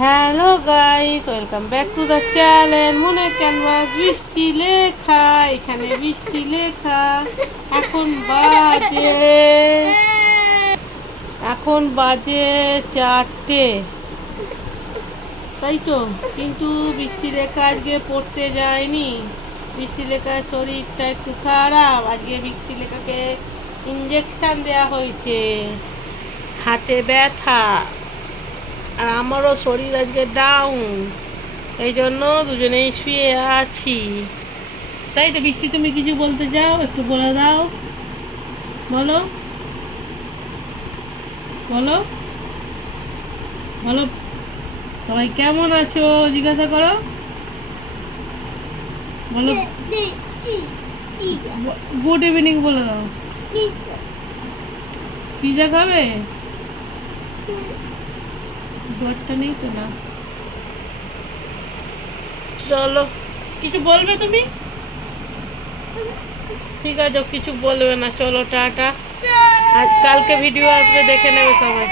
Hello guys, welcome back to the channel মনের canvas. বৃষ্টি লেখা, এখানে বৃষ্টি লেখা। এখন বাজে 4টে, তাই তো। কিন্তু বৃষ্টি লেখা আজকে পড়তে যায়নি। বৃষ্টি লেখার শরীরটা একটু খারাপ। আজকে বৃষ্টি লেখাকে ইঞ্জেকশন দেওয়া হয়েছে, হাতে ব্যথা, আর আমারও শরীর আজকে ডাউন। এই জন্য দুজনেই শুয়ে আছি, তাই তো। বৃষ্টি, তুমি কিছু বলতে চাও? একটু বলে দাও, বলো বলো বলো। সবাই কেমন আছো জিজ্ঞাসা করো, বলো। গুড ইভিনিং বলে দাও। পিজা খাবে? ঘরটা নেই তো না। চলো, কিছু বলবে তুমি? ঠিক আছে, কিছু বলবে না। চলো টাটা। আজ কালকে ভিডিও আসবে, দেখে নেবে সবাই।